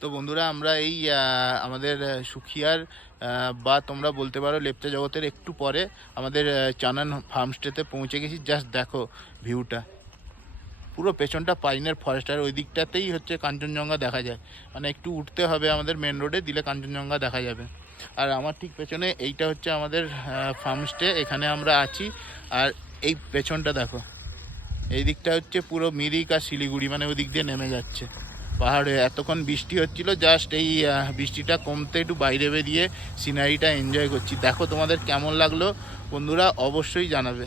তো বন্ধুরা আমরা এই আমাদের সুখিয়ার বা তোমরা বলতে পারো লেপচা জগতের একটু পরে আমাদের চানান ফার্মস্টেতে পৌঁছে গেছি। জাস্ট দেখো ভিউটা, পুরো পেছনটা পাইনের ফরেস্ট, আর ওই দিকটাতেই হচ্ছে কাঞ্চনজঙ্ঘা দেখা যায়। মানে একটু উঠতে হবে আমাদের মেন রোডে, দিলে কাঞ্চনজঙ্ঘা দেখা যাবে। আর আমার ঠিক পেছনে এইটা হচ্ছে আমাদের ফার্মস্টে, এখানে আমরা আছি। আর এই পেছনটা দেখো, এই দিকটা হচ্ছে পুরো মিরিক আর শিলিগুড়ি, মানে ওই দিক দিয়ে নেমে যাচ্ছে পাহাড়ে। এতক্ষণ বৃষ্টি হচ্ছিল, জাস্ট এই বৃষ্টিটা কমতে একটু বাইরে বেরিয়ে সিনারিটা এনজয় করছি। দেখো তোমাদের কেমন লাগলো বন্ধুরা, অবশ্যই জানাবে।